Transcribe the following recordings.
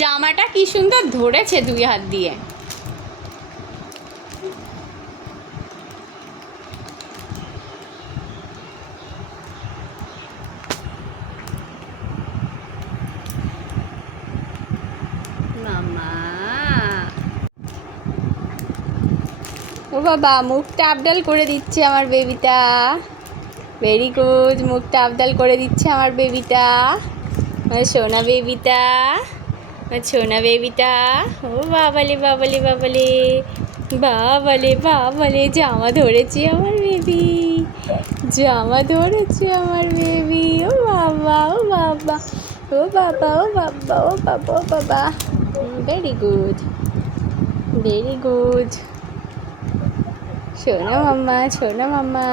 জামাটা কি সুন্দর ধরেছে দুই হাত দিয়ে। মামা ও বাবা, মুখটা আবডাল করে দিচ্ছে আমার বেবিটা। ভেরি গুড, মুখটা আবডাল করে দিচ্ছে আমার বেবিটা, আমার সোনা বেবিটা, আমার সোনা বেবিটা। ও বাবালে বাবালে বাবালে বাবালে বাবালে, জামা ধরেছি আমার বেবি, জামা ধরেছি আমার বেবি। ও বাবা ও বাবা ও বাবা ও বাবা ও বাবা ও বাবা। ভেরি গুড, ভেরি গুড, সোনা মাম্মা, সোনা মাম্মা,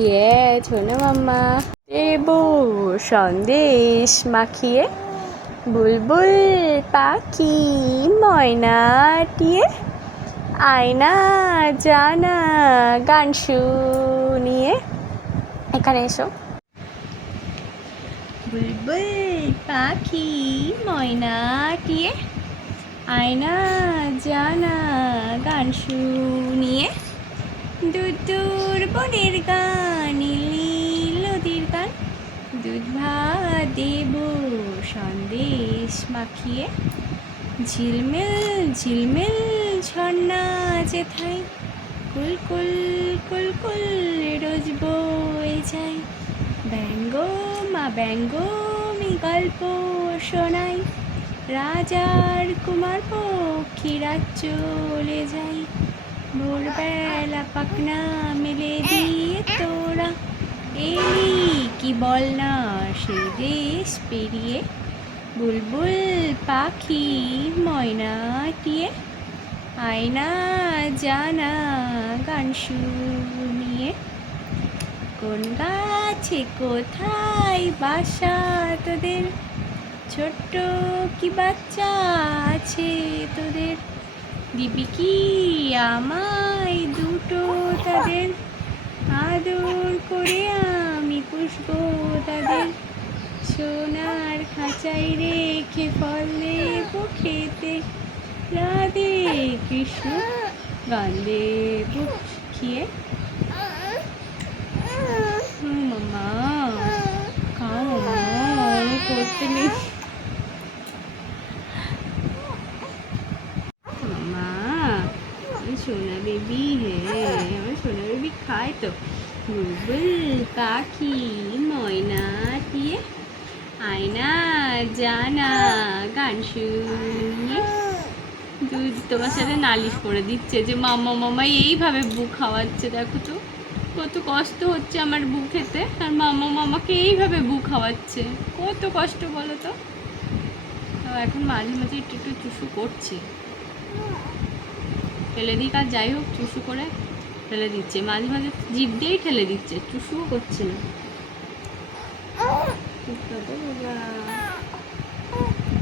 ইয়ে সোনা মাম্মা। দেবো সন্দেশ মাখিয়ে, বুলবুল পাখি ময়নাটিয়ে, আয়না জানা গান শুনিয়ে। এখানে এসো। বুলবুল পাখি ময়নাটিয়ে, আয়না জানা গান শুনিয়ে, দূর দূর বনের গান, নীল নদীর গান, দুধ ভাত দেব সন্দেশ মাখিয়ে, ঝিলমিল ঝিলমিল ঝর্ণা যেথায়, কুল কুল কুল কুল রোজ বয়ে যায়, ব্যঙ্গ মা ব্যঙ্গ মি গল্প শোনাই, রাজার কুমার পক্ষীরা চলে যায়, ভোরবেলা পাখনা মেলে দিয়ে তোরা এলি কি বল না সেই দেশ পেরিয়ে, বুলবুল পাখি ময়নাটিয়ে, আয়না জানা গান শুনিয়ে, কোন গাছে কোথায় বাসা তোদের, ছোট্ট কি বাচ্চা আছে তোদের, দিবি কি আমায় দুটো তাদের, আদর করে আমি পুষবো তাদের, সোনার খাঁচায় রেখে ফল দেবো খেতে, রাধে কৃষ্ণ গান দেবো শিখিয়ে। মামা খাও মামা, করতে নেই মামা, সোনা বেবি, হ্যাঁ আমার সোনা বেবি খায় তো। বুলবুল পাখি ময়নাটিয়ে, আয়না জানা গান শুনিয়ে। দুধ তোমার সাথে নালিশ করে দিচ্ছে যে মামা মামা এইভাবে বুক খাওয়াচ্ছে, দেখো তো কত কষ্ট হচ্ছে আমার বুক খেতে, আর মামা মামাকে এইভাবে বুক খাওয়াচ্ছে, কত কষ্ট বলো তো। এখন মাঝে মাঝে একটু একটু চুষু করছে, ফেলে দিক আর যাই হোক চুষু করে ফেলে দিচ্ছে, মাঝে মাঝে জিভ দিয়েই ঠেলে দিচ্ছে, চুষুও করছে না।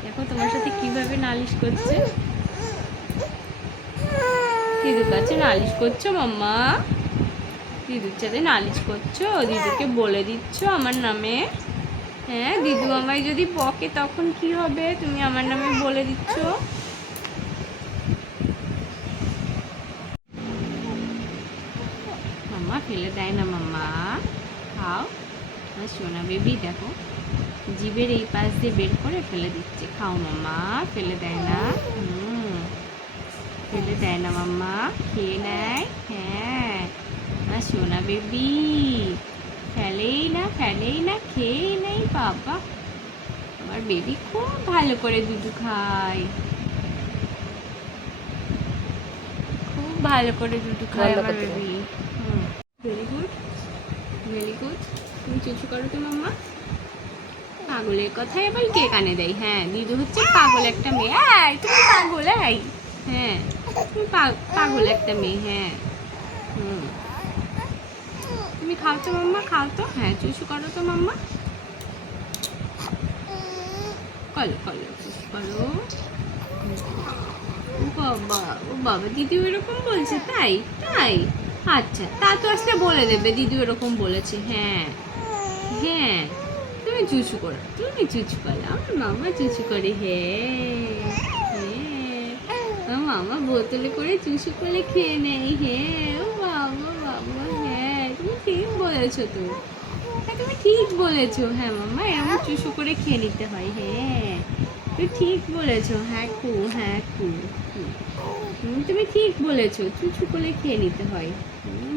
দেখো তোমার সাথে কিভাবে নালিশ করছে, দিদুর কাছে নালিশ করছো মাম্মা, দিদুর সাথে নালিশ করছো, দিদুকে বলে দিচ্ছ আমার নামে। হ্যাঁ, দিদু আমায় যদি বকে তখন কি হবে, তুমি আমার নামে বলে দিচ্ছ। মাম্মা ফেলে দেয় না মাম্মা, খাও। আমার সোনা বেবি দেখো জিভের এই পাশ দিয়ে বের করে ফেলে দিচ্ছে, খাও মাম্মা, ফেলে দেয় না। ফেলে দেয় না মাম্মা, খেয়ে নেয়। হ্যাঁ আমার সোনা বেবি ফেলেই না, ফেলেই না, খেয়েই নেই। বাবা আমার বেবি খুব ভালো করে দুধ খায়, খুব ভালো করে দুধ খায় আমার baby. Very good, very good. তুমি চুচু করো তো মাম্মা। পাগলের কথাই আবার কে কানে দেয়? হ্যাঁ, দিদু হচ্ছে পাগল একটা মেয়ে। তুমি পাগল, হ্যাঁ তুমি পাগল একটা মেয়ে। হ্যাঁ তুমি খাও তো মাম্মা, খাও তো। হ্যাঁ চুচু করো তো মাম্মা, করো করো চুচু করো। বাবা ও বাবা, দিদি এরকম বলছে? তাই তাই, আচ্ছা তা তো আসলে বলে দেবে দিদি এরকম বলেছে। হ্যাঁ হ্যাঁ তুমি চুচু করো, তুমি চুচু করো, আমার মামা চুচু করে। হ্যাঁ হ্যাঁ, আমার মামা বোতলে করে চুচু করে খেয়ে নেয়। হ্যাঁ ও বাবা বাবা, হ্যাঁ তুমি ঠিক বলেছো তো, হ্যাঁ তুমি ঠিক বলেছো। হ্যাঁ মাম্মা এমন চুষু করে খেয়ে নিতে হয়। হ্যাঁ তুমি ঠিক বলেছো। হ্যাঁ কু, হ্যাঁ কু। তুমি ঠিক বলেছো, চুচু করে খেয়ে নিতে হয়।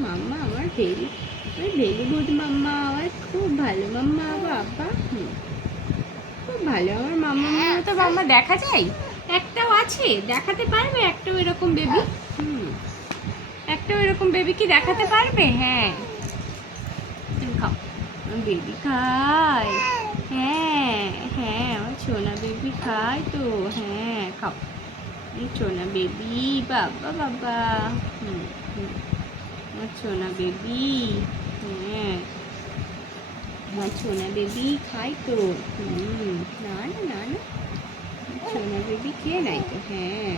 মাম্মা আমার ভেরি, আমার ভেরি গুড মাম্মা, আমার খুব ভালো মাম্মা বাবা। খুব ভালো আমার মাম্মা। তো মাম্মা দেখা যায়? একটাও আছে, দেখাতে পারবে একটাও এরকম বেবি? একটাও এরকম বেবি কি দেখাতে পারবে? হ্যাঁ তুমি খাও, আমার বেবি খায়। হ্যাঁ হ্যাঁ, আমার সোনা বেবি খায় তো। হ্যাঁ খাও, সোনা বেবি, বাবা বাবা। হুম হুম, আমার সোনা বেবি। হ্যাঁ আমার সোনা বেবি খায় তো। না না না না, সোনা বেবি খেয়ে নাই তো। হ্যাঁ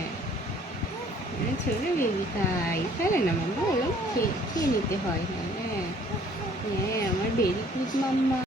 ছোট বেবি খাই, ফেলে না মাম্মা, ওরকম খেয়ে খেয়ে নিতে হয়। হ্যাঁ হ্যাঁ, আমার ভেরি গুড মাম্মা।